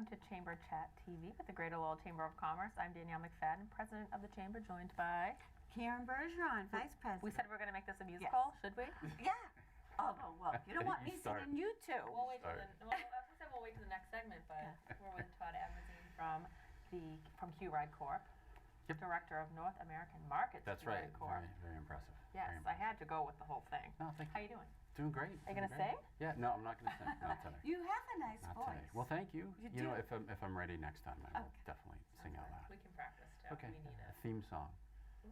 welcome to Chamber Chat TV with the Greater Lowell Chamber of Commerce. I'm Danielle McFadden, President of the Chamber, joined by Karen Bergeron, Vice President. We said we were going to make this a musical, should we? Yeah. Oh, well, you don't want me singing you two. We'll wait till we'll wait till the next segment, but we're with Todd Eversine from Q-Ride Corp. Yep. Director of North American Markets. That's Q-Ride right. Corp. Very impressive. Yes, Very I impressive. had to go with the whole thing. No, thank you. How you doing? Doing great. Are you going to sing? Yeah, no, I'm not going to sing. Not today. You have a nice Not voice. today. Well, thank you. You know, do. if I'm ready next time, I will Okay. definitely sing out loud. We can practice too. Okay. We need A it. theme song.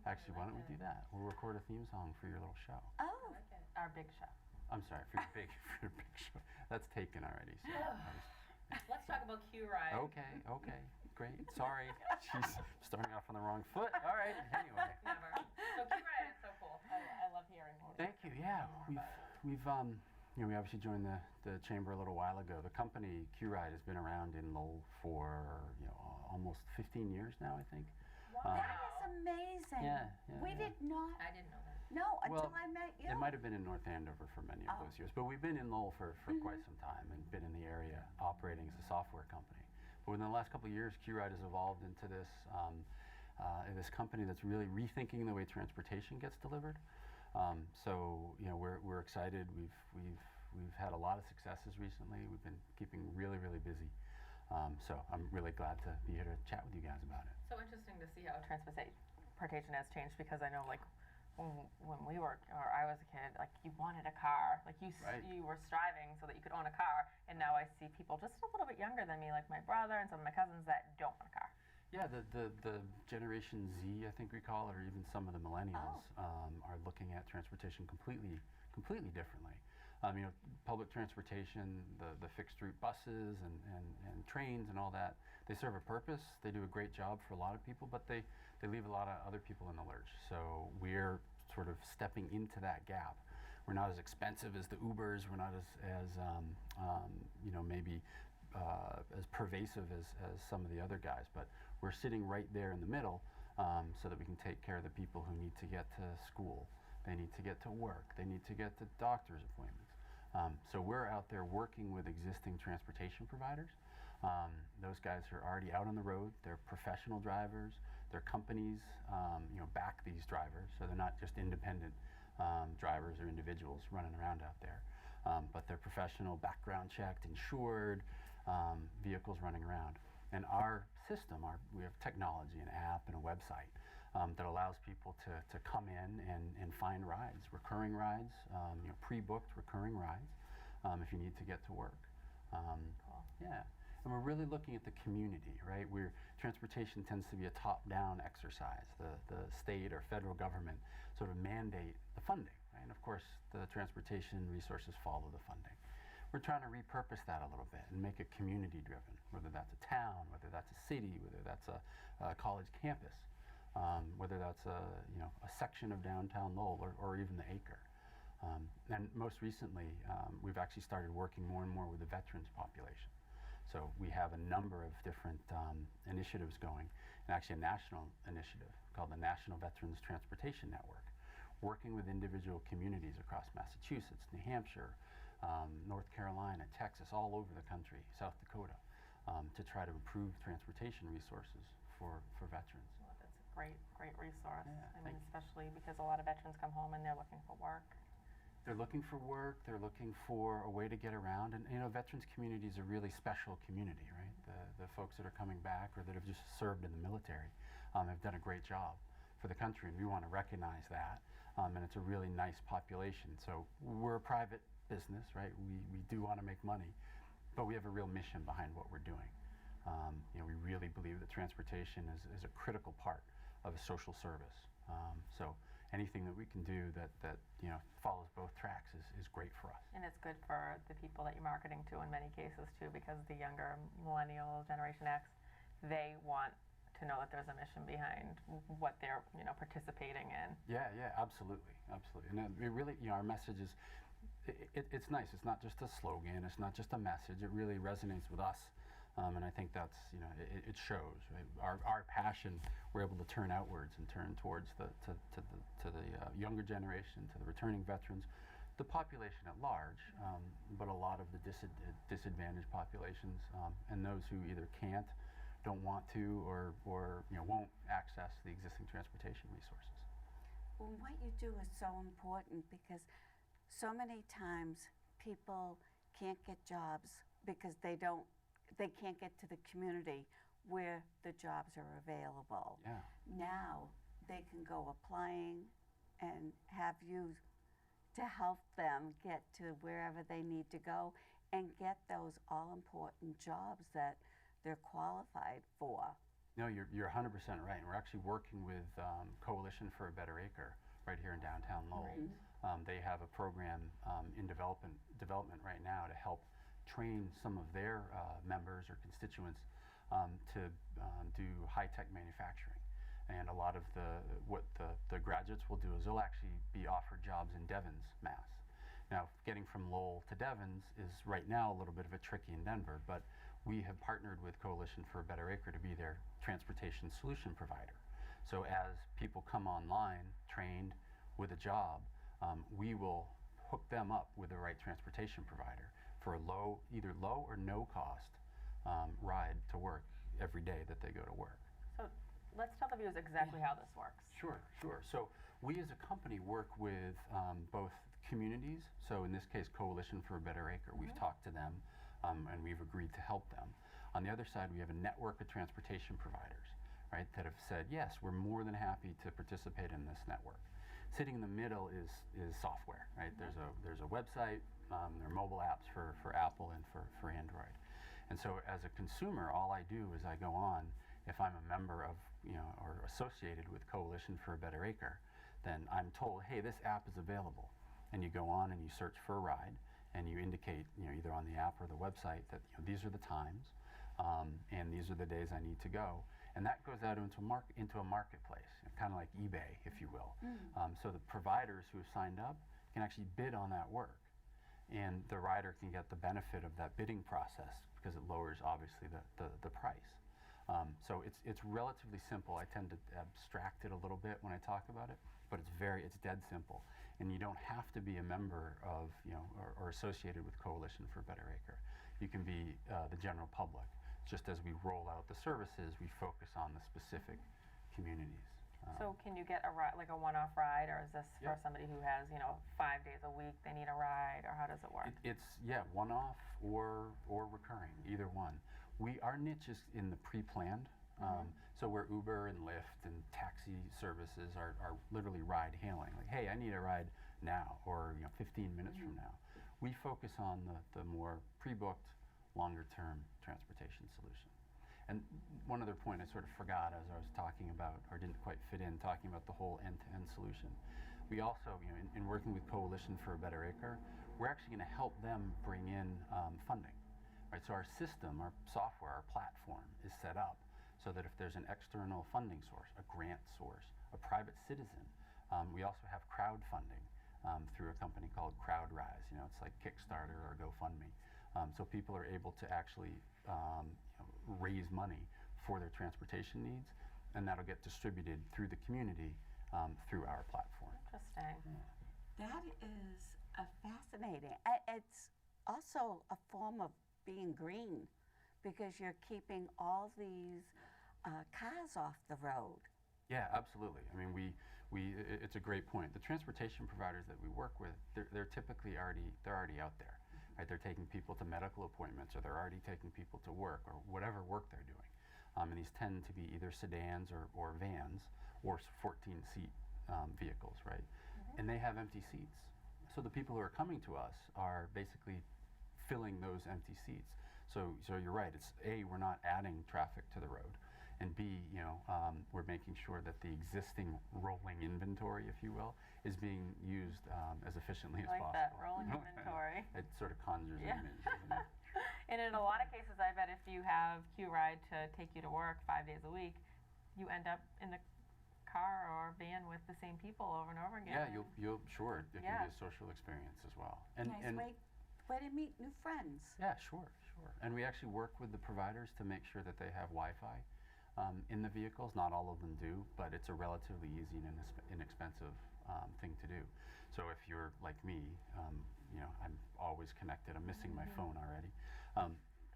Actually, why like don't we do it. that? We'll record a theme song for your little show. I Oh, like it. Our big show. I'm sorry, for your big, for your big show. That's taken already. So Let's talk about Q-Ride. okay, great. Sorry, she's starting off on the wrong foot. All right. Anyway. Never. So Q-Ride is so cool. I love hearing more. Thank you. Yeah, we've we obviously joined the chamber a little while ago. The company Q-Ride has been around in Lowell for almost 15 years now, I think. Wow. that is amazing. Yeah, We yeah. did not I didn't know that. know until Well, I met you. It might have been in North Andover for many of Oh. those years, but we've been in Lowell for quite some time and been in the area operating as a software company. But within the last couple of years, Q-Ride has evolved into this company that's really rethinking the way transportation gets delivered. So we're excited. We've had a lot of successes recently. We've been keeping really busy. So I'm really glad to be here to chat with you guys about it. So interesting to see how transportation has changed, because I know, like, when we were, or I was a kid, like, you wanted a car, like Right. you were striving so that you could own a car, and now I see people just a little bit younger than me, like my brother and some of my cousins, that don't want a car. Yeah, the Generation Z, I think we call it, or even some of the millennials, are looking at transportation completely differently. Public transportation, the fixed route buses and trains and all that, they serve a purpose. They do a great job for a lot of people, but they leave a lot of other people in the lurch. So we're sort of stepping into that gap. We're not as expensive as the Ubers. We're not maybe as pervasive as some of the other guys, but we're sitting right there in the middle, so that we can take care of the people who need to get to school. They need to get to work. They need to get to doctor's appointments. So we're out there working with existing transportation providers. Those guys are already out on the road. They're professional drivers. Their companies back these drivers, so they're not just independent drivers or individuals running around out there, but they're professional, background checked, insured vehicles running around. And our system, we have technology, an app and a website that allows people to come in and find rides, recurring rides, pre-booked recurring rides if you need to get to work. Cool. Yeah. And we're really looking at the community, right? Transportation tends to be a top-down exercise. The state or federal government sort of mandate the funding, right? And of course, the transportation resources follow the funding. We're trying to repurpose that a little bit and make it community-driven, whether that's a town, whether that's a city, whether that's a college campus, whether that's a section of downtown Lowell or even the acre. And most recently, we've actually started working more and more with the veterans population. So we have a number of different initiatives going, and actually a national initiative called the National Veterans Transportation Network, working with individual communities across Massachusetts, New Hampshire, North Carolina, Texas, all over the country, South Dakota, to try to improve transportation resources for veterans. Well, that's a great resource. Yeah, I mean, thank you. especially because a lot of veterans come home and they're looking for work. They're looking for work, they're looking for a way to get around, and veterans community is a really special community, right? The folks that are coming back or that have just served in the military have done a great job for the country, and we want to recognize that, and it's a really nice population. So we're a private business, right? We do want to make money, but we have a real mission behind what we're doing. We really believe that transportation is a critical part of a social service. So anything that we can do that follows both tracks is great for us. And it's good for the people that you're marketing to in many cases too, because the younger millennial Generation X, they want to know that there's a mission behind what they're participating in. Yeah, absolutely. And it really, our message is, it's nice. It's not just a slogan. It's not just a message. It really resonates with us, and I think that's it shows. Right? Our passion, we're able to turn outwards and turn towards the younger generation, to the returning veterans, the population at large, but a lot of the disadvantaged populations, and those who either can't, don't want to, or won't access the existing transportation resources. Well, what you do is so important because so many times people can't get jobs because they can't get to the community where the jobs are available. Yeah. Now they can go applying and have you to help them get to wherever they need to go and get those all-important jobs that they're qualified for. No, you're 100% right. And we're actually working with Coalition for a Better Acre right here in downtown Lowell. They have a program in development right now to help train some of their members or constituents to do high-tech manufacturing. And a lot of what the graduates will do is they'll actually be offered jobs in Devens, Mass. Now, getting from Lowell to Devens is right now a little bit of a tricky endeavor, but we have partnered with Coalition for a Better Acre to be their transportation solution provider. So as people come online, trained with a job, we will hook them up with the right transportation provider for a either low or no cost ride to work every day that they go to work. So let's tell the viewers exactly how this works. Sure. So we as a company work with both communities, so in this case Coalition for a Better Acre. We've talked to them and we've agreed to help them. On the other side, we have a network of transportation providers, right, that have said, yes, we're more than happy to participate in this network. Sitting in the middle is software, right? There's a website, there are mobile apps for Apple and for Android. And so as a consumer, all I do is I go on, if I'm a member of, or associated with Coalition for a Better Acre, then I'm told, hey, this app is available. And you go on and you search for a ride, and you indicate, either on the app or the website that these are the times, and these are the days I need to go. And that goes out into a marketplace, kind of like eBay, if you will. So the providers who have signed up can actually bid on that work. And the rider can get the benefit of that bidding process because it lowers, obviously, the price. So it's relatively simple. I tend to abstract it a little bit when I talk about it, but it's dead simple. And you don't have to be a member of, or associated with Coalition for a Better Acre. You can be the general public. Just as we roll out the services, we focus on the specific communities. So can you get a ride, like a one-off ride, or is this for Yeah. somebody who has, 5 days a week, they need a ride, or how does it work? It's one-off or recurring, either one. Our niche is in the pre-planned. So where Uber and Lyft and taxi services are literally ride hailing, like, hey, I need a ride now, or 15 minutes from now. We focus on the more pre-booked, longer-term transportation solution. And one other point I sort of forgot as I was talking about, or didn't quite fit in, talking about the whole end-to-end solution. We also, in working with Coalition for a Better Acre, we're actually going to help them bring in funding. Right, so our system, our software, our platform is set up so that if there's an external funding source, a grant source, a private citizen, we also have crowdfunding through a company called CrowdRise. It's like Kickstarter or GoFundMe. So people are able to actually raise money for their transportation needs, and that'll get distributed through the community through our platform. Interesting. That is fascinating. It's also a form of being green because you're keeping all these cars off the road. Yeah, absolutely. I mean, it's a great point. The transportation providers that we work with, they're typically already out there. Right? They're taking people to medical appointments, or they're already taking people to work, or whatever work they're doing. And these tend to be either sedans or vans or 14-seat vehicles, right? And they have empty seats. So the people who are coming to us are basically filling those empty seats. So you're right. It's A, we're not adding traffic to the road, and B, we're making sure that the existing rolling inventory, if you will, is being used as efficiently as possible. Like that rolling inventory. It sort of conjures an image, doesn't it? And in a lot of cases, I bet if you have Q-Ride to take you to work 5 days a week, you end up in the car or van with the same people over and over again. Yeah, you'll sure. It can be a social experience as well. Nice way to meet new friends. Yeah, sure. And we actually work with the providers to make sure that they have Wi-Fi in the vehicles. Not all of them do, but it's a relatively easy and inexpensive thing to do. So if you're like me, I'm always connected. I'm missing my phone already.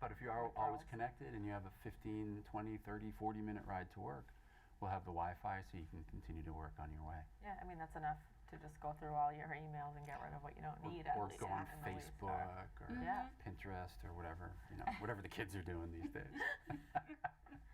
But if you are always connected and you have a 15, 20, 30, 40-minute ride to work, we'll have the Wi-Fi so you can continue to work on your way. Yeah, I mean, that's enough to just go through all your emails and get rid of what you don't need. Or at go least on in the week, Facebook or Yeah. Pinterest or whatever the kids are doing these days.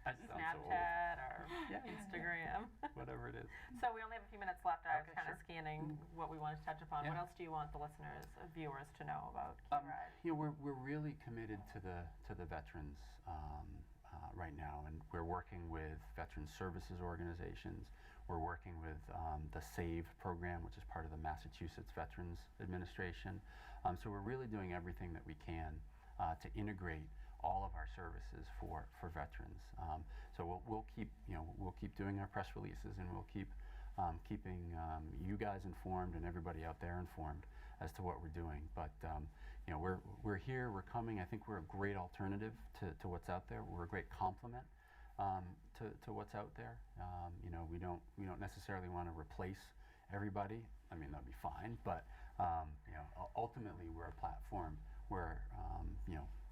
I sound so old. Snapchat or Yeah. Instagram. Whatever it is. So we only have a few minutes left. I was Okay, kind of sure. scanning what we wanted to touch upon. What Yeah. else do you want the listeners, viewers, to know about Um, QRide? we're really committed to the veterans right now, and we're working with veteran services organizations. We're working with the SAVE program, which is part of the Massachusetts Veterans Administration. So we're really doing everything that we can to integrate all of our services for veterans. So we'll keep doing our press releases, and we'll keep keeping you guys informed and everybody out there informed as to what we're doing. But we're here, we're coming. I think we're a great alternative to what's out there. We're a great complement to what's out there. We don't necessarily want to replace everybody. I mean, that'd be fine, but ultimately we're a platform where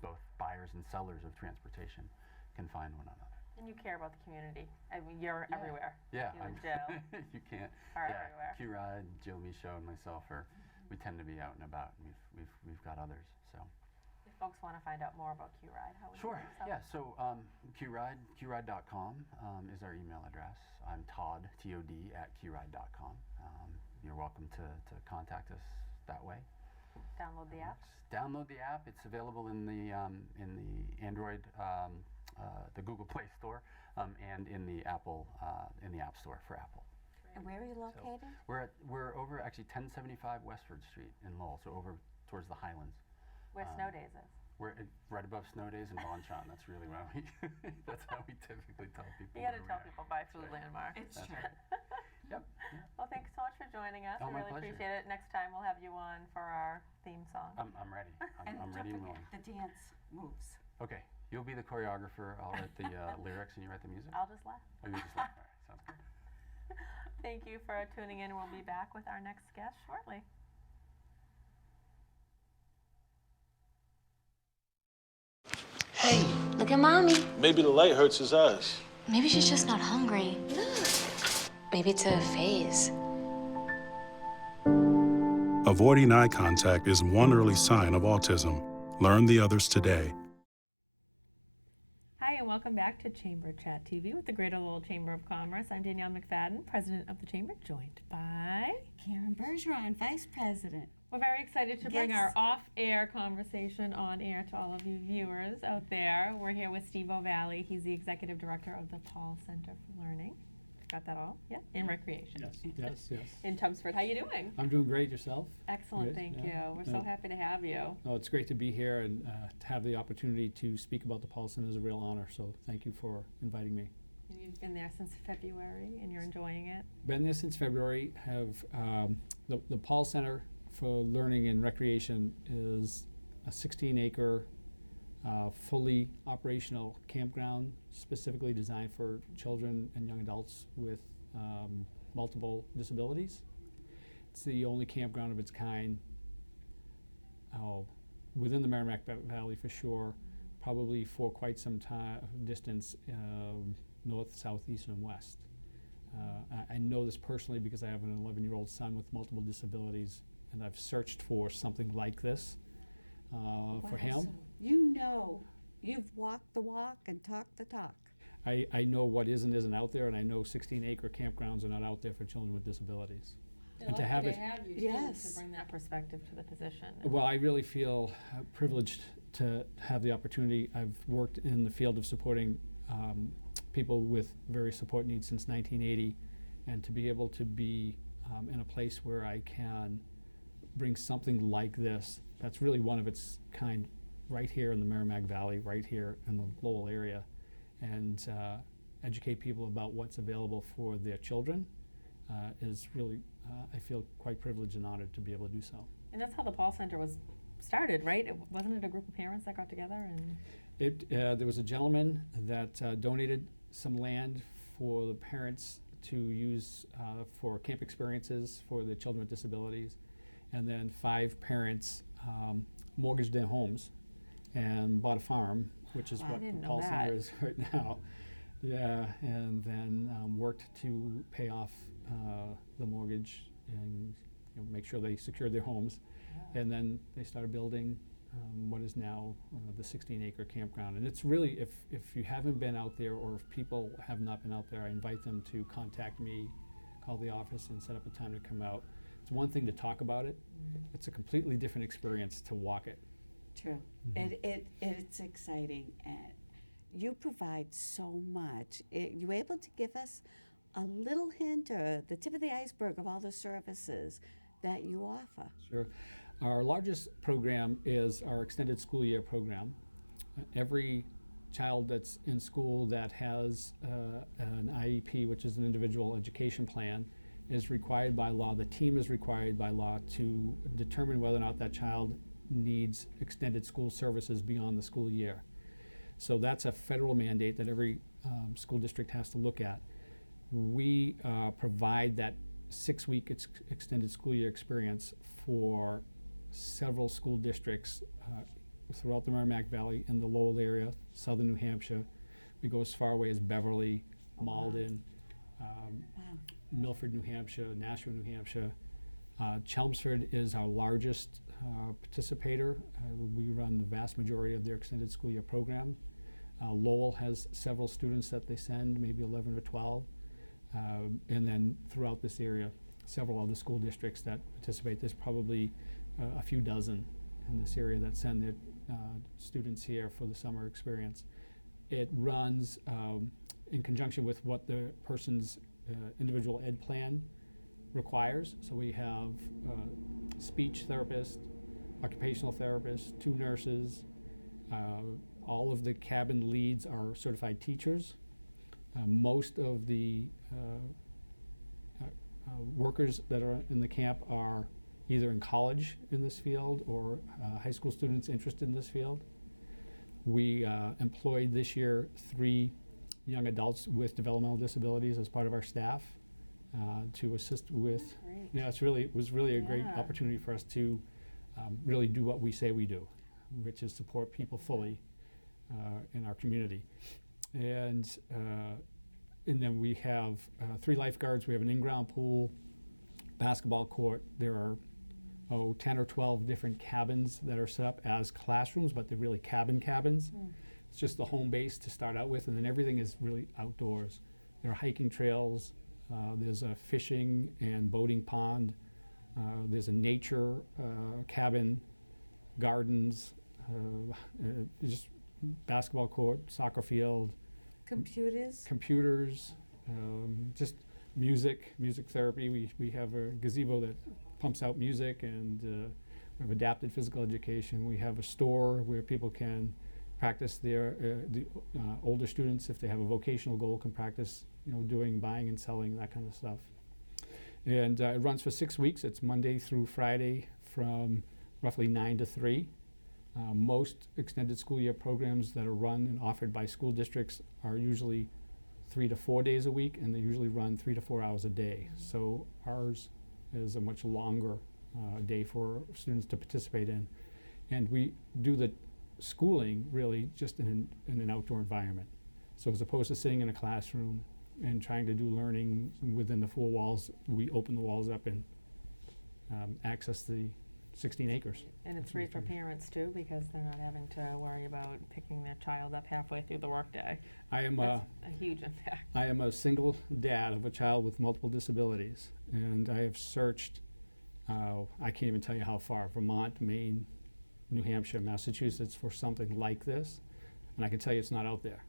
both buyers and sellers of transportation can find one another. And you care about the community. I mean, you're Yeah. everywhere. Yeah, You and Jill you can't. are Yeah, everywhere. QRide, Jill Michaud, and myself we tend to be out and about. We've got others. So If folks want to find out more about QRide, how would sure. they do so? Yeah. So QRide.com is our email address. I'm Todd, T-O-D, at QRide.com. You're welcome to contact us that way. Download the app. Download the app. It's available in the Android, the Google Play Store, and in the Apple in the App Store for Apple. And where are you located? We're over actually 1075 Westford Street in Lowell, so over towards the Highlands. Where Snow Days is. We're right above Snow Days and Bonchon. That's really why that's how we typically tell people. You got to where tell we are. people by food landmark. It's That's true. right. Yep. Well, thanks so much for joining us. Oh, We my really pleasure. appreciate it. Next time we'll have you on for our theme song. I'm ready. And I'm don't ready and forget willing. the dance moves. Okay. You'll be the choreographer. I'll write the lyrics and you write the music. I'll just laugh. Oh, you just like, all right. Sounds good. Thank you for tuning in. We'll be back with our next guest shortly. Hey, Look at mommy. maybe the light hurts his eyes. Maybe she's just not hungry. Maybe it's a phase. Avoiding eye contact is one early sign of autism. Learn the others today. Hi, and welcome back to Chamber Chat TV with the Greater Lowell Chamber of Commerce. I'm Danielle McFadden, President of the Chamber, joined by... Karen Bergeron, Vice President. We're very excited to bring our Yes. off-air conversation on air to all of you viewers out there. We're here with Steve O'Valley. He's the Executive Director of the Paul Center for Learning. Got that all? Yeah, in recreation. Yes. In Chelmsford. How you doing? I'm doing great. Yourself? Excellent, Good, thank yeah. you. We're so Yeah. happy to have you. Oh, it's great to be here and to have the opportunity to speak about the Paul Center is a real honor. So thank you for inviting me. And you've been there since February, and you're enjoying it. Been there since February. Have the Paul Center for Learning and Recreation is a 16-acre, fully operational campground specifically designed for children and young adults with multiple disabilities. It's the only campground of its kind within the Merrimack Valley for sure, probably for quite some time distance north, south, east, and west. I know this personally because I have an 11-year-old son with multiple disabilities, and I've searched for something like this for him. You know, you've walked the walk and talked the talk. I know what is and isn't out there, and I know 16-acre campgrounds are not out there for children with disabilities. And to have it, you Yes. to bring that perspective to the position. well, I really feel privileged to have the opportunity. I've worked in the field of supporting people with various support needs since 1980, and to be able to be in a place where I can bring something like this, that's really one of its kind, right here in the Merrimack Valley, right here in the Lowell area, and educate people about what's available for their children is really, I feel quite privileged and honored to be able to do so. And that's how the Paul Center was started, right? Wasn't it a group of parents that got together and... There was a gentleman that donated some land for the parents to use for camp experiences for the children with disabilities. And then 5 parents mortgaged their homes and bought a farm, which is I what didn't know Paul Center that. is right now. Yeah, and then worked to pay off the mortgage and make sure they secured their homes. And then they started building what is now the 16-acre campground. And it's really, if you haven't been out there, or if people have not been out there, I invite them to contact me, call the office, and set up a time to come out. It's one thing to talk about it. It's a completely different experience to walk it. True. It's exciting, and you provide so much. You able to give us a little hint or the tip of the iceberg of all the services that you offer? Sure. Our largest program is our extended school year program. Every child that's in school that has an IEP, which is an individual education plan, is required by law, the team is required by law to determine whether or not that child needs extended school services beyond the school year. So that's a federal mandate that every school district has to look at. We provide that 6-week extended school year experience for several school districts throughout the Merrimack Valley and the Lowell area, southern New Hampshire. We go as far away as Beverly, Malden, Milford, New Hampshire, Nashua, New Hampshire. Chelmsford is our largest participator. We run the vast majority of their extended school year program. Lowell has several students that they send, maybe 11 or 12. And then throughout this area, several other school districts that participate. There's probably a few dozen in this area that send their students here for the summer experience. It runs in conjunction with what the person's individual ed plan requires. So we have speech therapist, occupational therapist, 2 nurses. All of the cabin leads are certified teachers. Most of the workers that are in the camp are either in college in this field or high school students interested in this field. We employed this year 3 young adults with developmental disabilities as part of our staff to assist with. Great. Yeah, it was really a great Yeah. opportunity for us to really do what we say we do, which is support people fully in our community. And then we have 3 lifeguards. We have an in-ground pool, basketball court. There are 10 or 12 different cabins that are set up as classrooms, but they're really cabins. It's just the home base to start out with, and then everything is really outdoors. There are hiking trails. There's a fishing and boating pond. There's a nature cabin, gardens, just basketball court, soccer field, Computers? computers, just music therapy. We have a gazebo that pumps out music, and we have adapted physical education. We have a store where people can practice the older students, if they have a vocational goal, can practice, doing buying and selling, that kind of stuff. And it runs for 6 weeks. It's Monday through Friday from roughly 9 to 3. Most extended school year programs that are run and offered by school districts are usually 3 to 4 days a week, and they usually run 3 to 4 hours a day. So ours is a much longer day for students to participate in. And we do the schooling really just in an outdoor environment. So as opposed to sitting in a classroom and trying to do learning within the 4 walls, we open the walls up and access the 16 acres. And it's great for parents too, because they're not having to worry about picking their child up halfway through the workday. I am That's a huge impact. I am a single dad of a child with multiple disabilities, and I have searched, I can't even tell you how far, Vermont, Maine, New Hampshire, Massachusetts, for something like this, and I can tell you it's not out there.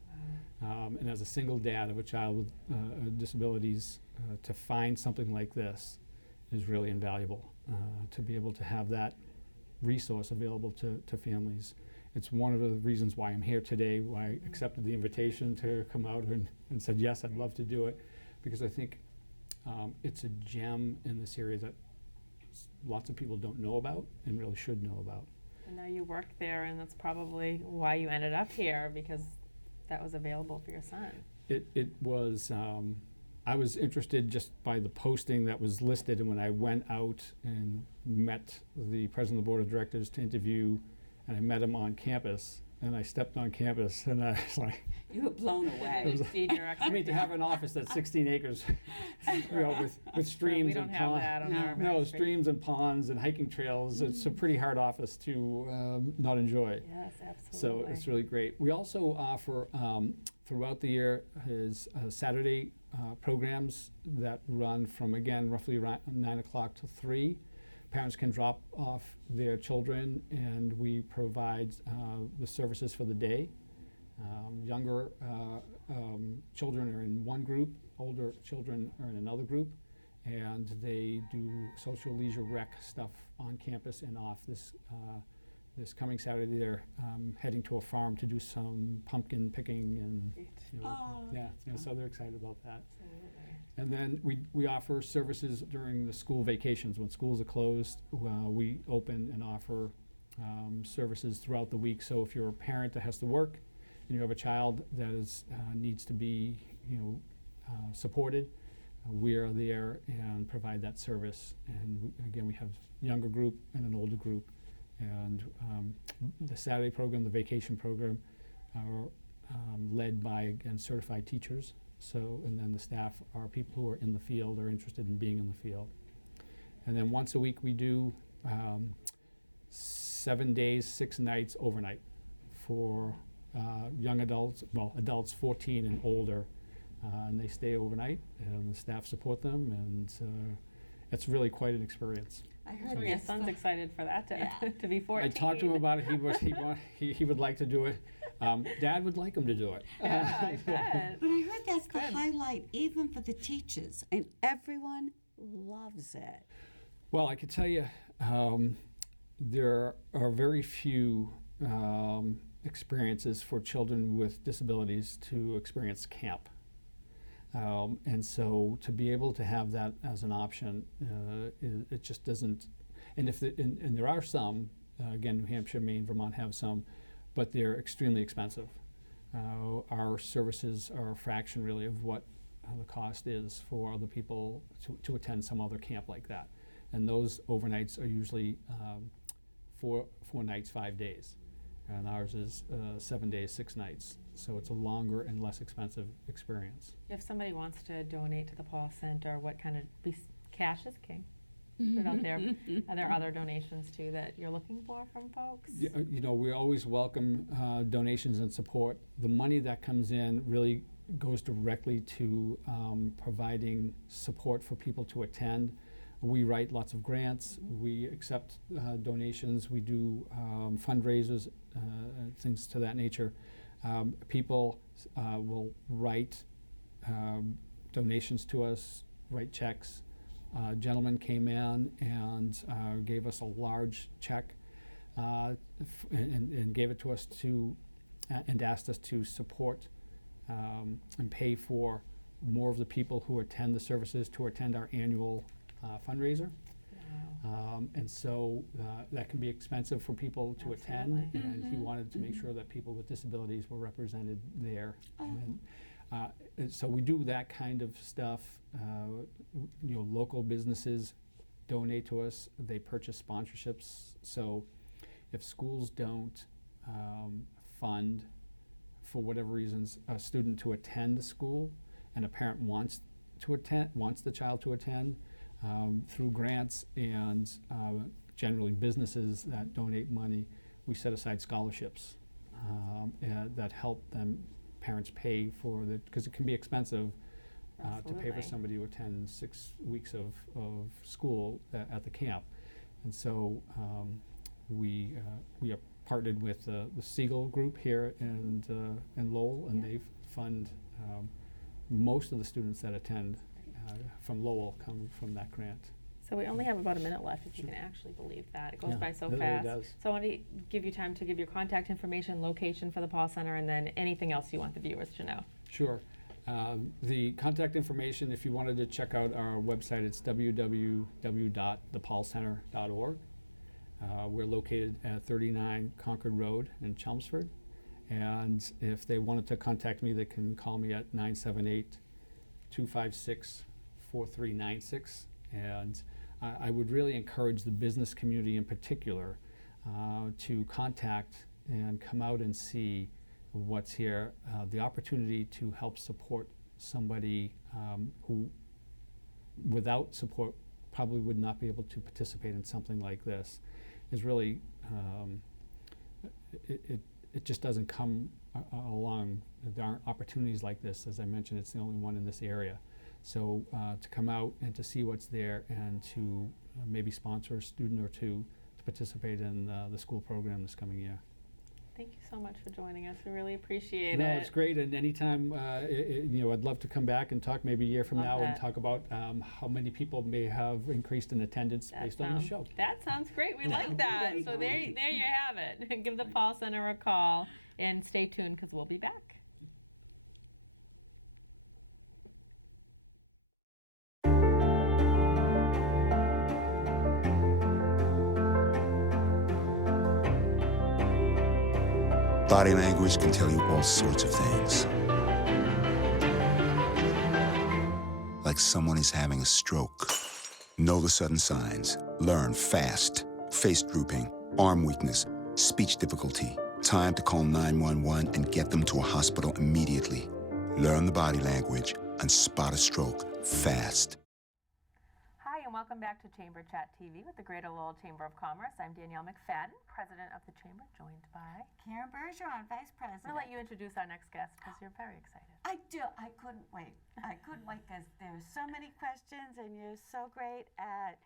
And as a single dad of a child with disabilities, to find something like this is really invaluable, to be able to have that resource available to families. It's one of the reasons why I'm here today, why I accepted the invitation to come out and said, yes, I'd love to do it, because I think it's a gem in this area that lots of people don't know about and really should know about. And now you work there, and that's probably why you ended up here, because that was available for your son. It was, I was interested just by the posting that was listed, and when I went out and met the president of the board of directors to interview, and I met him on campus, and I stepped on campus, and I was like, You were blown away. Exceed your I mean, to have an office that's 16 acres, you know, with streams we don't and have ponds. that on our No, Main Street. streams and ponds and hiking trails. It's a pretty hard office to not enjoy. Yes, So absolutely. it's really great. We also offer throughout the year is Saturday programs that run from, again, roughly around 9 o'clock to 3. Parents can drop off their children, and we provide the services for the day. Younger children are in one group, older children are in another group, and they do social leisure rec stuff on campus and off. This coming Saturday, they're heading to a farm to do some pumpkin picking, and you know, so they're excited about that. And then we offer services during the school vacations. When schools are closed, we open and offer services throughout the week. So if you're a parent that has to work and you have a child that is needs to be, you know, supported, we are there and provide that service. And again, we have younger group and an older group. And the Saturday program, the vacation program, are led by, again, certified teachers. So, and then the staff are people who are in the field, are interested in being in the field. And then once a week we do 7 days, 6 nights overnight for young adults, well, adults 14 and older, and they stay overnight, and the staff support them, and it's really quite an experience. I heard So your this. son's excited for that to be 14. I talked to him about it. He would like to do it. Dad would like him to do it. Yeah, I bet. But I heard that's the highlight, even for the teachers, and everyone loves it. Well, I could tell you, there are very few experiences for children with disabilities to experience camp. And so to be able to have that as an option, it just doesn't, and and there are some, again, New Hampshire, Maine, Vermont have some, but they're extremely expensive. Our services are a fraction really of what the cost is for other people to attend some other camp like that. And those overnights are usually 4 nights, 5 days. And ours is 7 days, 6 nights. So it's a longer and less expensive experience. If somebody wants to donate to the Paul Center, what kind of, cash is king? Put it out there. Are there other donations too that you're looking for from folks? You know, we always welcome donations and support. The money that comes in really goes directly to providing support for people to attend. We write lots of grants. We accept donations. We do fundraisers, things to that nature. People will write donations to us, write checks. A gentleman came in and gave us a large check and gave it to us and asked us to support and pay for more of the people who attend the services to attend our annual fundraiser. And so that can be expensive for people to attend, and he wanted to make sure that people with disabilities were represented there. And so we do that kind of stuff. You know, local businesses donate to us. They purchase sponsorships. So if schools don't fund, for whatever reasons, a student to attend the school, and a parent wants the child to attend, through grants and generally businesses that donate money, we set aside scholarships that help parents pay for because it can be expensive to pay for Absolutely. somebody to attend 6 weeks of school at the camp. And so we are partnered with the Siegel Group here in Lowell, and they fund most of the students that attend from Lowell come from that grant. So we only have about a minute left, if you can actually believe that. It goes Yeah, by so it really fast. does. So I want to give you time to give your contact information, location for the Paul Center, and then anything else you want the viewers to know. Sure. The contact information, if you wanted to check out our website, it's www.thepaulcenter.org. We're located at 39 Concord Road in Chelmsford. And if they wanted to contact me, they can call me at 256-4396. And I would really encourage the business community in particular to contact and come out and see what's here. The opportunity to help support somebody who, without support, probably would not be able to participate in something like this is really, it just doesn't come along. There aren't opportunities like this. As I mentioned, it's the only one in this area. So to come out and to see what's there and to maybe sponsor a student or two to participate in the school program this coming year. Thank you so much for joining us. We really appreciate No, it. it's great, and anytime, I'd love to come back and talk maybe a year from Love now and that. talk about how many people may have increased in attendance based on the show. That sounds great. We like that. So there you have it. Give the Paul Center a call and stay tuned because we'll be back. Body language can tell you all sorts of things. Like someone is having a stroke. Know the sudden signs. Learn fast. Face drooping, arm weakness, speech difficulty. Time to call 911 and get them to a hospital immediately. Learn the body language and spot a stroke fast. Hi, and welcome back to Chamber Chat TV with the Greater Lowell Chamber of Commerce. I'm Danielle McFadden, President of the Chamber, joined by... Karen Bergeron, Vice I'm President. going to let you introduce our next guest because you're very excited. I couldn't wait. I couldn't wait because there's so many questions and you're so great at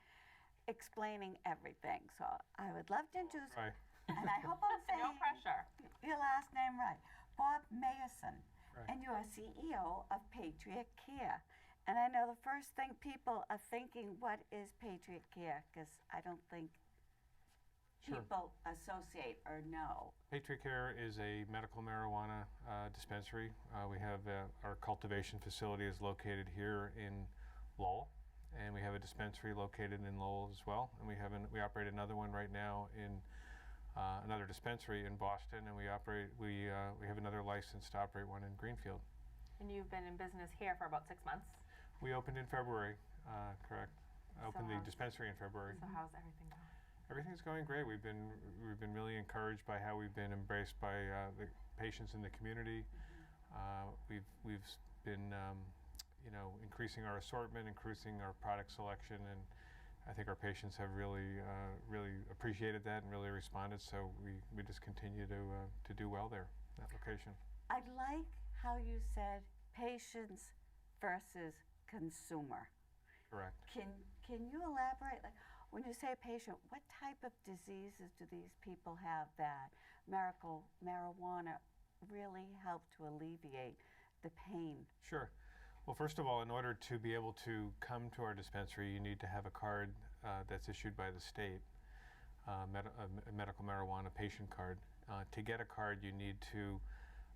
explaining everything. So I would love to introduce, Right. and I hope I'm saying No pressure. your last name right, Bob Mayerson. Right. And you are CEO of Patriot Care. And I know the first thing people are thinking, what is Patriot Care? Because I don't think Sure. people associate or know. Patriot Care is a medical marijuana dispensary. We have our cultivation facility is located here in Lowell, and we have a dispensary located in Lowell as well. And we operate another one right now in another dispensary in Boston, and we have another license to operate one in Greenfield. And you've been in business here for about 6 months. We opened in February, correct? Opened the So- dispensary in February. So how's everything going? Everything's going great. We've been really encouraged by how we've been embraced by the patients in the community. We've been increasing our assortment, increasing our product selection, and I think our patients have really appreciated that and really responded. So we just continue to do well there, that location. I like how you said patients versus consumer. Correct. Can you elaborate? Like, when you say patient, what type of diseases do these people have that marijuana really help to alleviate the pain? Sure. Well, first of all, in order to be able to come to our dispensary, you need to have a card that's issued by the state, a medical marijuana patient card. To get a card, you need to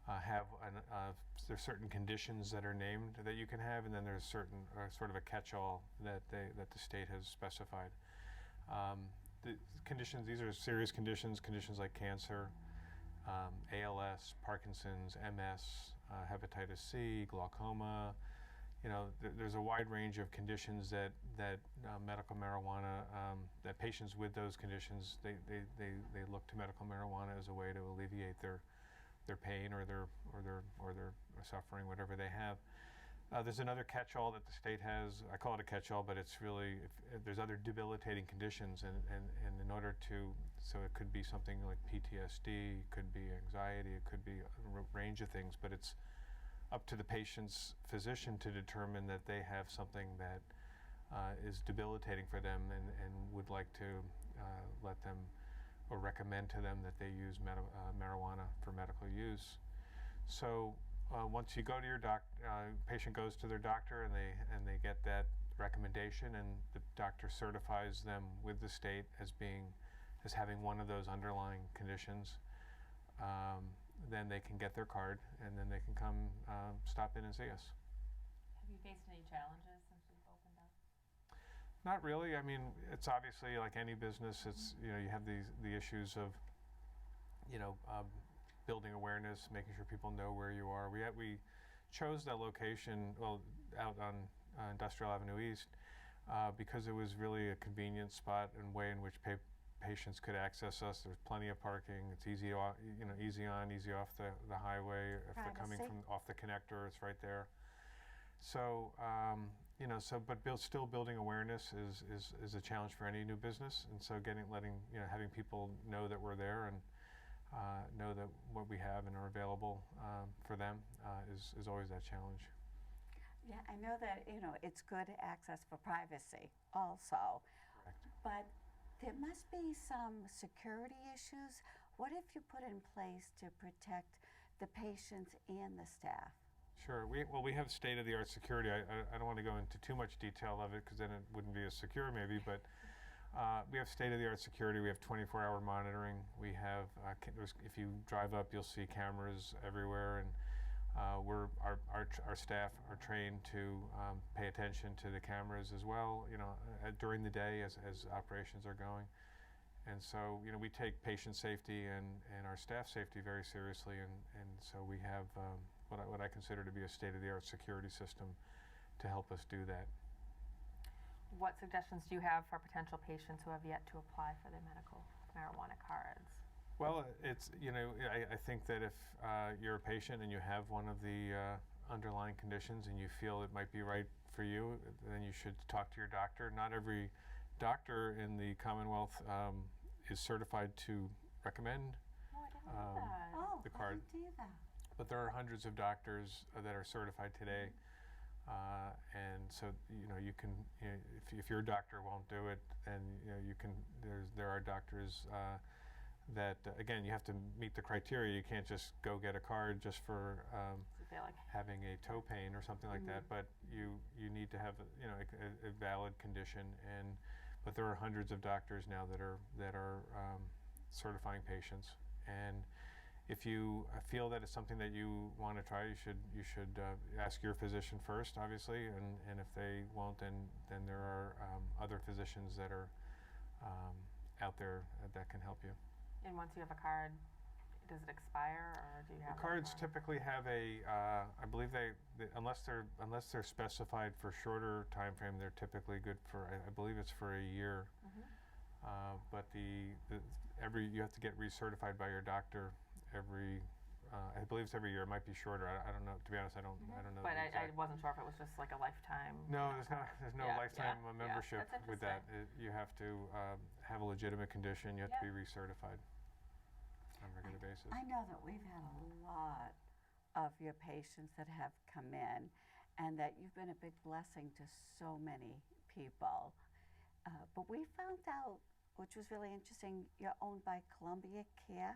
have there's certain conditions that are named that you can have, and then there's certain sort of a catch-all that the state has specified. The conditions, these are serious conditions like cancer, ALS, Parkinson's, MS, hepatitis C, glaucoma. There's a wide range of conditions that medical marijuana, that patients with those conditions, they look to medical marijuana as a way to alleviate their pain or their suffering, whatever they have. There's another catch-all that the state has. I call it a catch-all, but it's really, there's other debilitating conditions, and in order to, so it could be something like PTSD, it could be anxiety, it could be a range of things, but it's up to the patient's physician to determine that they have something that is debilitating for them and would like to let them or recommend to them that they use marijuana for medical use. So once you go to your patient goes to their doctor and they get that recommendation, and the doctor certifies them with the state as having one of those underlying conditions. Then they can get their card, and then they can come stop in and see us. Have you faced any challenges since you've opened up? Not really. I mean, it's obviously like any business. It's you have the issues of building awareness, making sure people know where you are. We chose that location, well, out on Industrial Avenue East, because it was really a convenient spot and way in which patients could access us. There's plenty of parking. It's easy, easy on, easy off the highway. If they're coming Privacy. from off the connector, it's right there. So, but still building awareness is a challenge for any new business. And so having people know that we're there and know that what we have and are available for them is always that challenge. Yeah, I know that, it's good access for privacy also. Correct. But there must be some security issues. What if you put in place to protect the patients and the staff? Sure. We have state-of-the-art security. I don't want to go into too much detail of it because then it wouldn't be as secure maybe, but we have state-of-the-art security. We have 24-hour monitoring. We have, if you drive up, you'll see cameras everywhere, and our staff are trained to pay attention to the cameras as well, during the day as operations are going. And so, we take patient safety and our staff safety very seriously, and so we have what I consider to be a state-of-the-art security system to help us do that. What suggestions do you have for potential patients who have yet to apply for their medical marijuana cards? Well, it's, I think that if you're a patient and you have one of the underlying conditions and you feel it might be right for you, then you should talk to your doctor. Not every doctor in the Commonwealth is certified to recommend Oh, I didn't know that. the card. I didn't do that. But there are hundreds of doctors that are certified today. And so, you can, if your doctor won't do it, then, there are doctors that, again, you have to meet the criteria. You can't just go get a card just for having a toe pain or something like that. But you need to have, a valid condition. But there are hundreds of doctors now that are certifying patients. And if you feel that it's something that you want to try, you should ask your physician first, obviously, and if they won't, then there are other physicians that are out there that can help you. And once you have a card, does it expire, or do you have? The cards typically have I believe unless they're specified for shorter time frame, they're typically good for, I believe it's for a year. But you have to get recertified by your doctor every, I believe it's every year. It might be shorter. I don't know. To be honest, I don't know. But I wasn't sure if it was just like a lifetime. No, there's no lifetime membership That's with that. You have to have a legitimate condition. You have to be recertified on a regular basis. I know that we've had a lot of your patients that have come in, and that you've been a big blessing to so many people. But we found out, which was really interesting, you're owned by Columbia Care.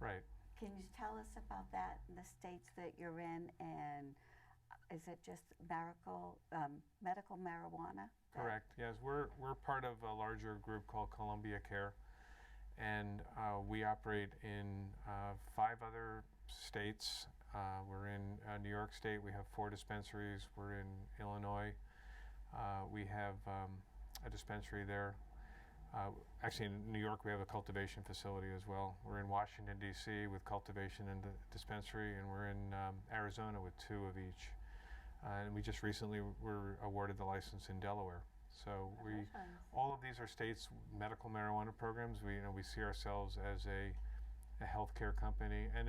Right. Can you tell us about that and the states that you're in, and is it just medical marijuana? Correct. Yes, we're part of a larger group called Columbia Care, and we operate in 5 other states. We're in New York State. We have 4 dispensaries. We're in Illinois. We have a dispensary there. Actually, in New York, we have a cultivation facility as well. We're in Washington, D.C. with cultivation and the dispensary, and we're in Arizona with 2 of each. And we just recently were awarded the license in Delaware. So all of these are states' medical marijuana programs. We see ourselves as a healthcare company, and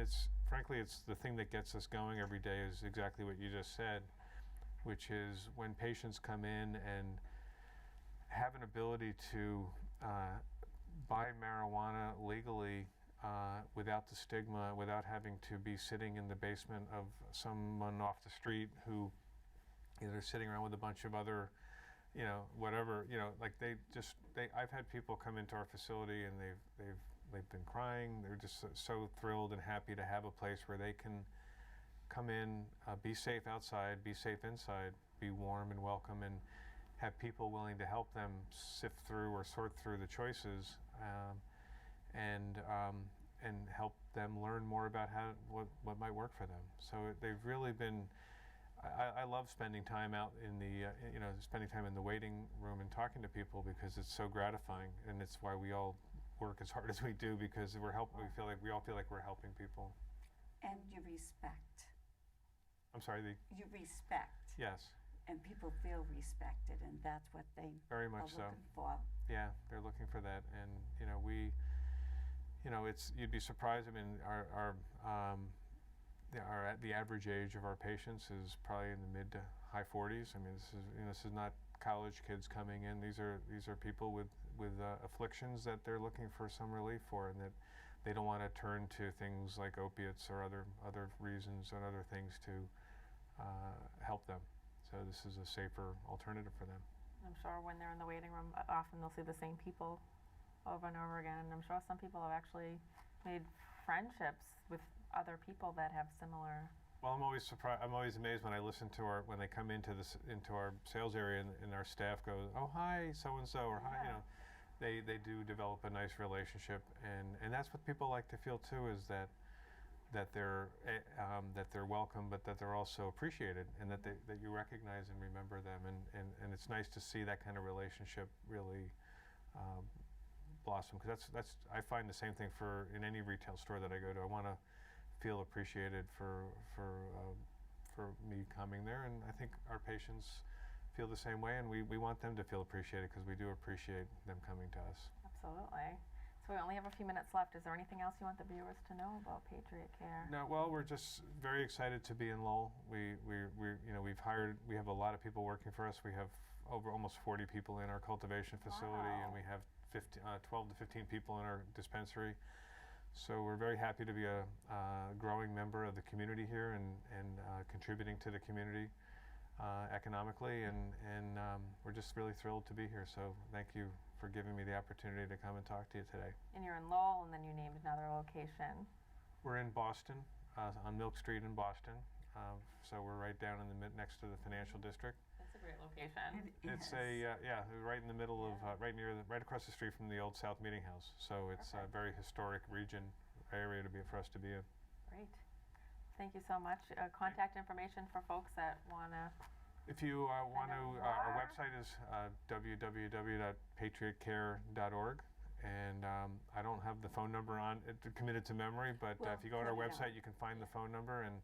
frankly, it's the thing that gets us going every day is exactly what you just said, which is when patients come in and have an ability to buy marijuana legally without the stigma, without having to be sitting in the basement of someone off the street who they're sitting around with a bunch of other, whatever, like I've had people come into our facility and they've been crying. They're just so thrilled and happy to have a place where they can come in, be safe outside, be safe inside, be warm and welcome, and have people willing to help them sift through or sort through the choices, and help them learn more about what might work for them. So they've really been. I love spending time out in the spending time in the waiting room and talking to people because it's so gratifying, and it's why we all work as hard as we do because we all feel like we're helping people. And you respect I'm sorry, you respect, yes, and people feel respected, and that's what they very are much so. looking for. Yeah, they're looking for that, and you'd be surprised. I mean, the average age of our patients is probably in the mid to high 40s. I mean, this is not college kids coming in. These are people with afflictions that they're looking for some relief for, and that they don't want to turn to things like opiates or other reasons and other things to help them. So this is a safer alternative for them. I'm sure when they're in the waiting room, often they'll see the same people over and over again. And I'm sure some people have actually made friendships with other people that have similar. Well, I'm always surprised. I'm always amazed when I listen to when they come into our sales area and our staff goes, "Oh, hi, so and so," or "Hi," you know. They do develop a nice relationship, and that's what people like to feel too, is that they're welcome, but that they're also appreciated, and that you recognize and remember them, and it's nice to see that kind of relationship really blossom, because that's I find the same thing in any retail store that I go to. I want to feel appreciated for me coming there, and I think our patients feel the same way, and we want them to feel appreciated, because we do appreciate them coming to us. Absolutely. So we only have a few minutes left. Is there anything else you want the viewers to know about Patriot Care? No, well, we're just very excited to be in Lowell. We have a lot of people working for us. We have almost 40 people in our cultivation facility, Wow. and we have 12 to 15 people in our dispensary. So we're very happy to be a growing member of the community here, and contributing to the community economically, and we're just really thrilled to be here. So thank you for giving me the opportunity to come and talk to you today. And you're in Lowell, and then you named another location. We're in Boston, on Milk Street in Boston. So we're right down in the next to the financial district. That's a great location. It's right in the middle of right across the street from the old South Meeting House. So it's a very historic area for us to be in. Great. Thank you so much. Contact information for folks that want to. If you want to, our website is www.patriotcare.org, and I don't have the phone number committed to memory, but if you go on our website, you can find the phone number, and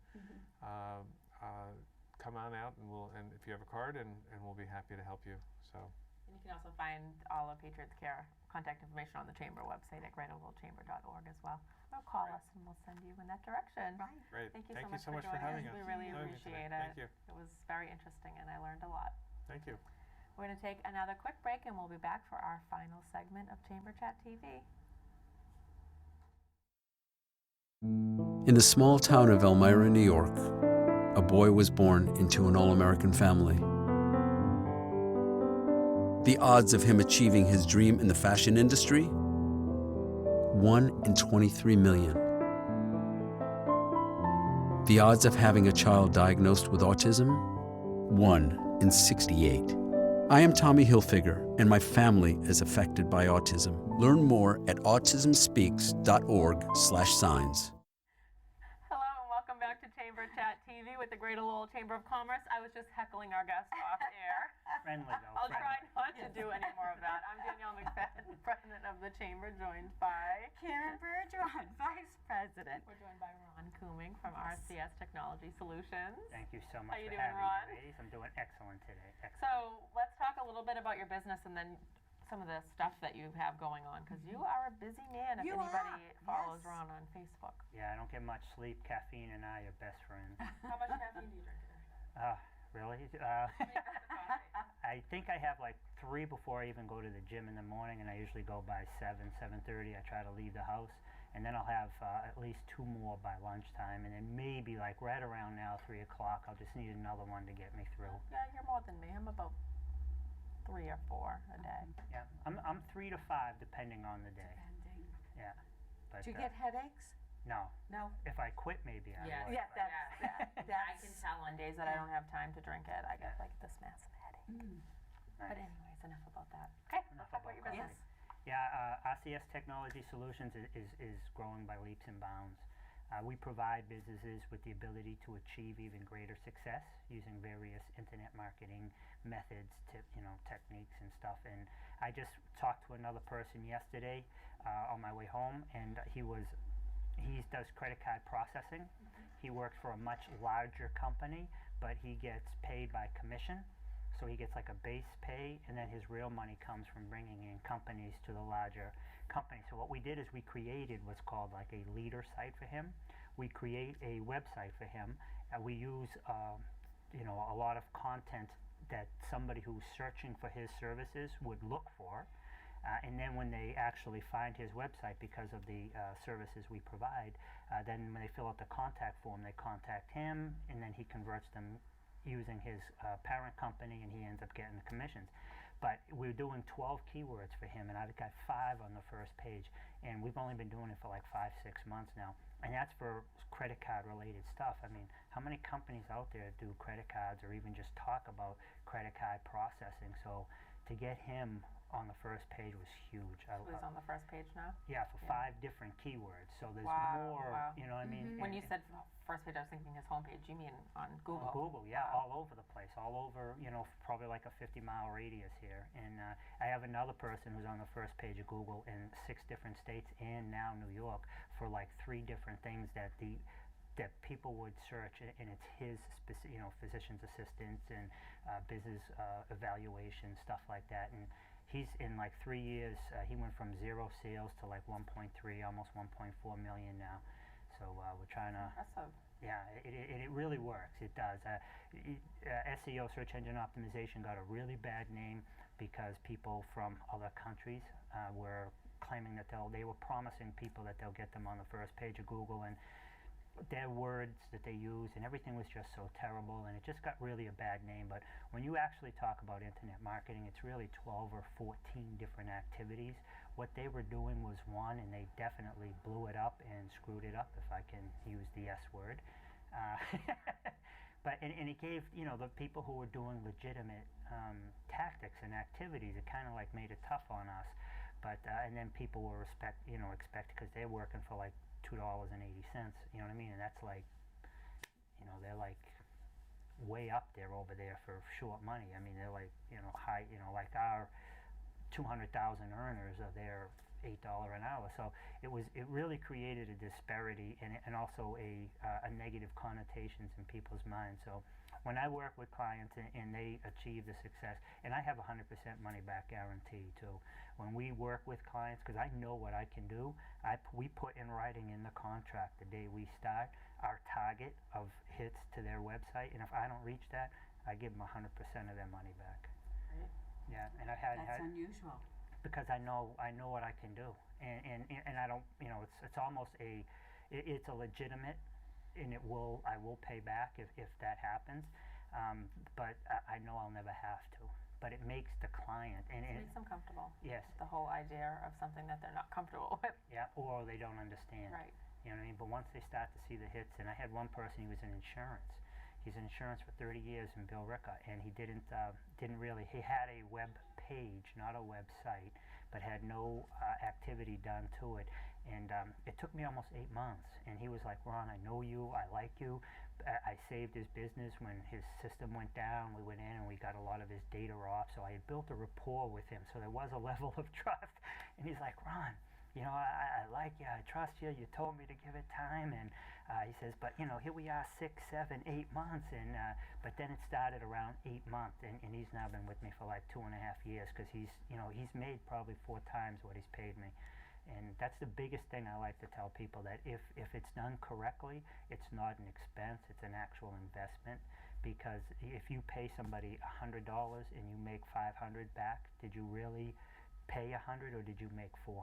come on out, and if you have a card, and we'll be happy to help you. So. And you can also find all of Patriot's Care contact information on the Chamber website at greaterlowellchamber.org as well. Or call us, and we'll send you in that direction. Right. Great. Thank you Thank so you much so much for joining having us. us. We really Having me appreciate today. it. Thank you. It was very interesting, and I learned a lot. Thank you. We're going to take another quick break, and we'll be back for our final segment of Chamber Chat TV. In the small town of Elmira, New York, a boy was born into an all-American family. The odds of him achieving his dream in the fashion industry? 1 in 23 million. The odds of having a child diagnosed with autism? 1 in 68. I am Tommy Hilfiger, and my family is affected by autism. Learn more at autismspeaks.org/signs. Hello, and welcome back to Chamber Chat TV with the Greater Lowell Chamber of Commerce. I was just heckling our guest off air. Friendly, though. I'll try not to do any more of that. I'm Danielle McFadden, President of the Chamber, joined by Karen Bergeron, Vice President. We're joined by Ron Kooming from RCS Technology Solutions. Thank you so much How you for doing, having Ron? me, ladies. I'm doing excellent today. Excellent. So let's talk a little bit about your business and then some of the stuff that you have going on, because you are a busy man if You anybody are, follows yes. Ron on Facebook. Yeah, I don't get much sleep. Caffeine and I are best friends. How much caffeine do you drink a day? Really? I think I have like 3 before I even go to the gym in the morning, and I usually go by 7:30. I try to leave the house, and then I'll have at least 2 more by lunchtime, and then maybe like right around now, 3 o'clock, I'll just need another one to get me through. Yeah, you're more than me. I'm about 3 or 4 a day. Yeah, I'm 3 to 5 depending on the day. Depending. Yeah. But, Do you get headaches? No. No. If I quit, maybe I would. Yeah, but- I can tell on days that I don't have time to drink it, I get like this massive headache. But Nice. anyways, enough about that. Okay, let's talk about your business. Yeah, RCS Technology Solutions is growing by leaps and bounds. We provide businesses with the ability to achieve even greater success using various internet marketing methods, techniques and stuff. And I just talked to another person yesterday on my way home, and he was he does credit card processing. He works for a much larger company, but he gets paid by commission. So he gets like a base pay, and then his real money comes from bringing in companies to the larger company. So what we did is we created what's called like a leader site for him. We create a website for him, and we use a lot of content that somebody who's searching for his services would look for. And then when they actually find his website because of the services we provide, then when they fill out the contact form, they contact him, and then he converts them using his parent company, and he ends up getting the commissions. But we're doing 12 keywords for him, and I've got 5 on the first page, and we've only been doing it for like 5-6 months now, and that's for credit card related stuff. I mean, how many companies out there do credit cards or even just talk about credit card processing? So to get him on the first page was huge. So he's on the first page now? Yeah, for 5 different keywords. So there's more, Wow. you know what I mean? When you said first page, I was thinking his homepage. You mean on Google? On Google, yeah, all over the place, all over, probably like a 50-mile radius here. And I have another person who's on the first page of Google in 6 different states and now New York for like 3 different things that people would search, and it's his physician's assistants and business evaluation, stuff like that. And he's in like 3 years, he went from 0 sales to like 1.3, almost 1.4 million now. So we're trying to. Impressive. Yeah, it really works. It does. SEO, search engine optimization, got a really bad name because people from other countries were claiming that they were promising people that they'll get them on the first page of Google, and their words that they use and everything was just so terrible, and it just got really a bad name. But when you actually talk about internet marketing, it's really 12 or 14 different activities. What they were doing was one, and they definitely blew it up and screwed it up, if I can use the S word. But and it gave the people who were doing legitimate tactics and activities, it kind of like made it tough on us. But and then people were expect because they're working for like $2.80, you know what I mean? And that's like, they're like way up there over there for short money. I mean, they're like, high, like our 200,000 earners are there $8 an hour. So it really created a disparity and also a negative connotations in people's minds. So when I work with clients and they achieve the success, and I have 100% money back guarantee too. When we work with clients, because I know what I can do, we put in writing in the contract the day we start our target of hits to their website, and if I don't reach that, I give them 100% of their money back. Right. Yeah, and I had That's unusual. because I know what I can do, and I don't, it's almost it's a legitimate, and I will pay back if that happens, but I know I'll never have to. But it makes the client It makes them comfortable. Yes. The whole idea of something that they're not comfortable with. Yeah, or they don't understand. Right. You know what I mean? But once they start to see the hits, and I had one person, he was in insurance. He's in insurance for 30 years in Billerica, and he didn't really, he had a web page, not a website, but had no activity done to it. And it took me almost 8 months, and he was like, Ron, I know you, I like you. I saved his business when his system went down. We went in and we got a lot of his data off, so I had built a rapport with him, so there was a level of trust. And he's like, Ron, I like you, I trust you, you told me to give it time, and he says, but here we are 6, 7, 8 months, and but then it started around 8 months, and he's now been with me for like 2.5 years, because he's made probably 4 times what he's paid me. And that's the biggest thing I like to tell people, that if it's done correctly, it's not an expense, it's an actual investment. Because if you pay somebody $100 and you make $500 back, did you really pay $100 or did you make $400?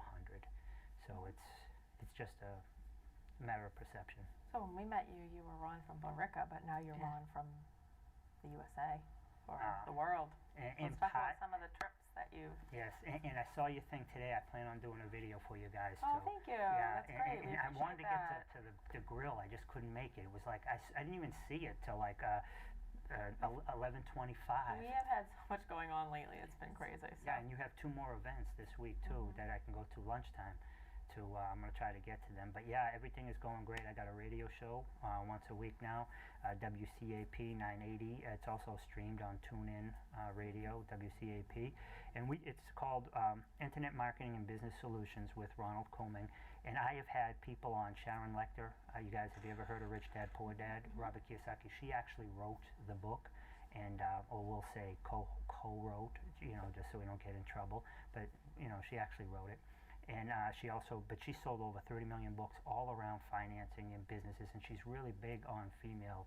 So it's just a matter of perception. So when we met you, you were Ron from Billerica, but now you're Ron from the USA or the world. And Let's talk about some of the trips that you. Yes, and I saw your thing today. I plan on doing a video for you guys too. Oh, thank you. Yeah, That's great. And I wanted to get to the grill. I just couldn't make it. It was like I didn't even see it till like 11:25. We have had so much going on lately. It's been crazy. So. Yeah, and you have 2 more events this week too that I can go to lunchtime. I'm going to try to get to them. But yeah, everything is going great. I got a radio show once a week now, WCAP 980. It's also streamed on TuneIn Radio, WCAP. And it's called Internet Marketing and Business Solutions with Ronald Combing. And I have had people on, Sharon Lechter, you guys, have you ever heard of Rich Dad, Poor Dad? Robert Kiyosaki, she actually wrote the book, and, or we'll say co-wrote, you know, just so we don't get in trouble, but, you know, she actually wrote it. And she sold over 30 million books all around financing and businesses, and she's really big on female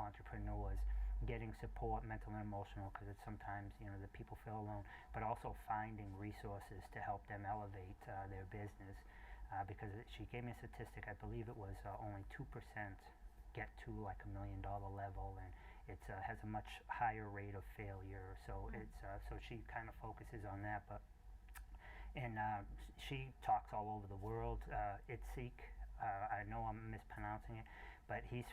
entrepreneurs getting support, mental and emotional, because it's sometimes, you know, the people feel alone, but also finding resources to help them elevate their business. Because she gave me a statistic, I believe it was only 2% get to like $1 million level, and it has a much higher rate of failure. So so she kind of focuses on that, but. And she talks all over the world. Itzik, I know I'm mispronouncing it, but he's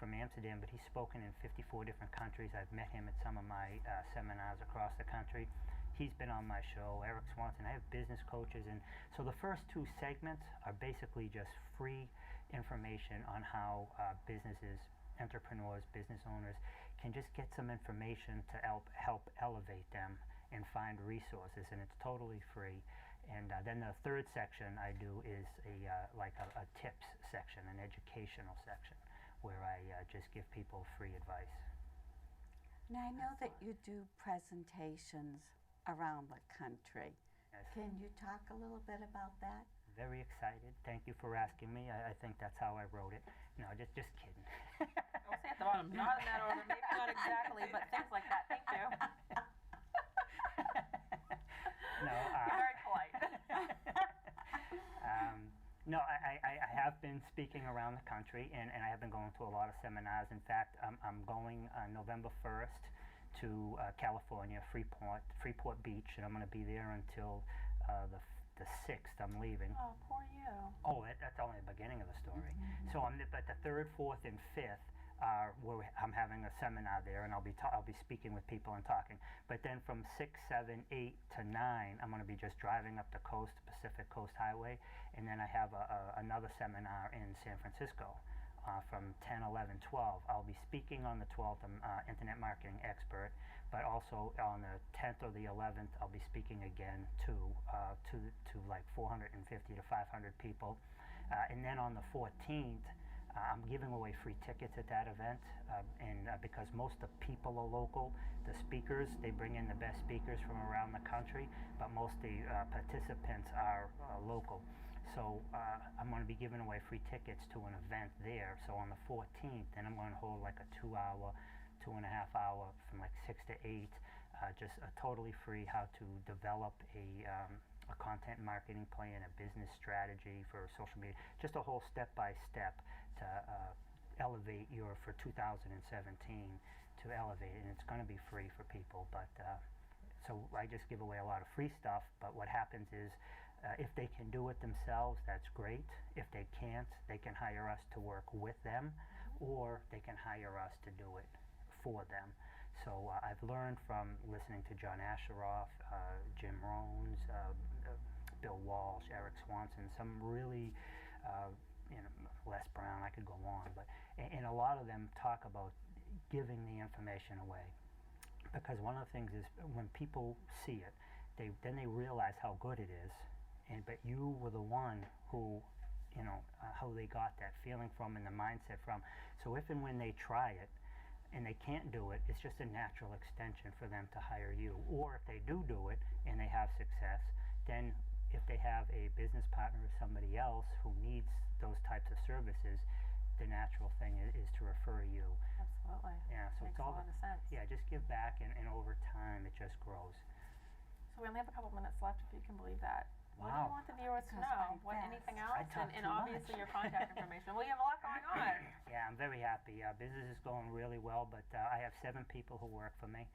from Amsterdam, but he's spoken in 54 different countries. I've met him at some of my seminars across the country. He's been on my show, Eric Swanson. I have business coaches, and so the first 2 segments are basically just free information on how businesses, entrepreneurs, business owners can just get some information to help elevate them and find resources, and it's totally free. And then the third section I do is a tips section, an educational section, where I just give people free advice. Now, I know that you do presentations around the country. Yes. Can you talk a little bit about that? Very excited. Thank you for asking me. I think that's how I wrote it. No, just kidding. Don't say at the bottom, not in that order, maybe not exactly, but things like that. Thank you. No, very polite. No, I have been speaking around the country, and I have been going to a lot of seminars. In fact, I'm going November 1st to California, Freeport Beach, and I'm going to be there until the 6th. I'm leaving. Oh, poor you. Oh, that's only the beginning of the story. So but the 3rd, 4th, and 5th where I'm having a seminar there, and I'll be speaking with people and talking. But then from 6, 7, 8 to 9, I'm going to be just driving up the coast, Pacific Coast Highway, and then I have another seminar in San Francisco from 10, 11, 12. I'll be speaking on the 12th. I'm internet marketing expert, but also on the 10th or the 11th, I'll be speaking again to like 450 to 500 people, and then on the 14th. I'm giving away free tickets at that event, and because most of the people are local, the speakers, they bring in the best speakers from around the country, but most of the participants are local. So I'm going to be giving away free tickets to an event there. So on the 14th, then I'm going to hold like a 2-hour, 2.5-hour from like 6 to 8, just totally free how to develop a content marketing plan, a business strategy for social media, just a whole step-by-step to elevate for 2017, to elevate it, and it's going to be free for people. But so I just give away a lot of free stuff, but what happens is if they can do it themselves, that's great. If they can't, they can hire us to work with them, or they can hire us to do it for them. So I've learned from listening to John Asheroff, Jim Rohns, Bill Walsh, Eric Swanson, some really, Les Brown, I could go on, but and a lot of them talk about giving the information away. Because one of the things is when people see it, then they realize how good it is, but you were the one who, how they got that feeling from and the mindset from. So if and when they try it, and they can't do it, it's just a natural extension for them to hire you. Or if they do it and they have success, then if they have a business partner or somebody else who needs those types of services, the natural thing is to refer you. Absolutely. Yeah, so Makes it's all a lot of sense. Yeah, just give back, and over time it just grows. So we only have a couple minutes left, if you can believe that. What do you Wow. want the viewers to Goes know? pretty fast. Anything I else? talk And too obviously much. your contact information. Well, you have a lot going on. Yeah, I'm very happy. Business is going really well, but I have 7 people who work for me,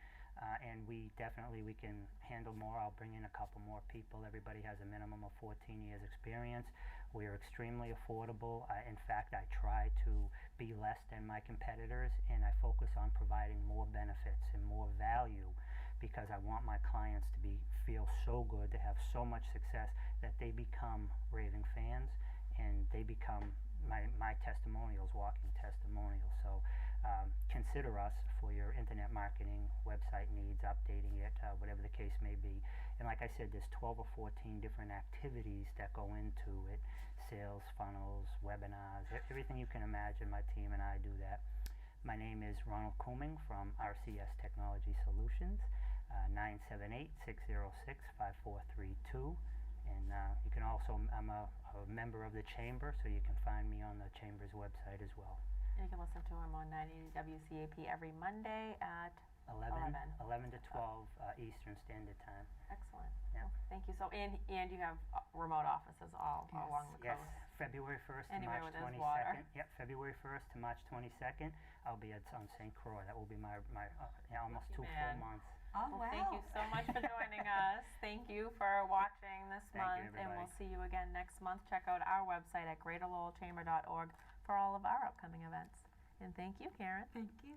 and we can handle more. I'll bring in a couple more people. Everybody has a minimum of 14 years experience. We are extremely affordable. In fact, I try to be less than my competitors, and I focus on providing more benefits and more value, because I want my clients to feel so good, to have so much success that they become raving fans, and they become my testimonials, walking testimonials. So consider us for your internet marketing, website needs, updating it, whatever the case may be. And like I said, there's 12 or 14 different activities that go into it, sales funnels, webinars, everything you can imagine. My team and I do that. My name is Ronald Kooming from RCS Technology Solutions, 978-606-5432. And you can also, I'm a member of the Chamber, so you can find me on the Chamber's website as well. And you can listen to him on 90 WCAP every Monday at 11 to 12 Eastern Standard Time. Excellent. Yeah. Well, thank you. So, and you have remote offices all along the Yes, coast. February 1st to Anywhere March where there's water. 22nd. Yep, February 1st to March 22nd. I'll be on St. Croix. That will be my almost Lucky 2 full man. months. Oh, Well, thank you so much for joining us. Thank you for watching this Thank you, month, and we'll everybody. see you again next month. Check out our website at greaterlowellchamber.org for all of our upcoming events. And thank you, Karen. Thank you.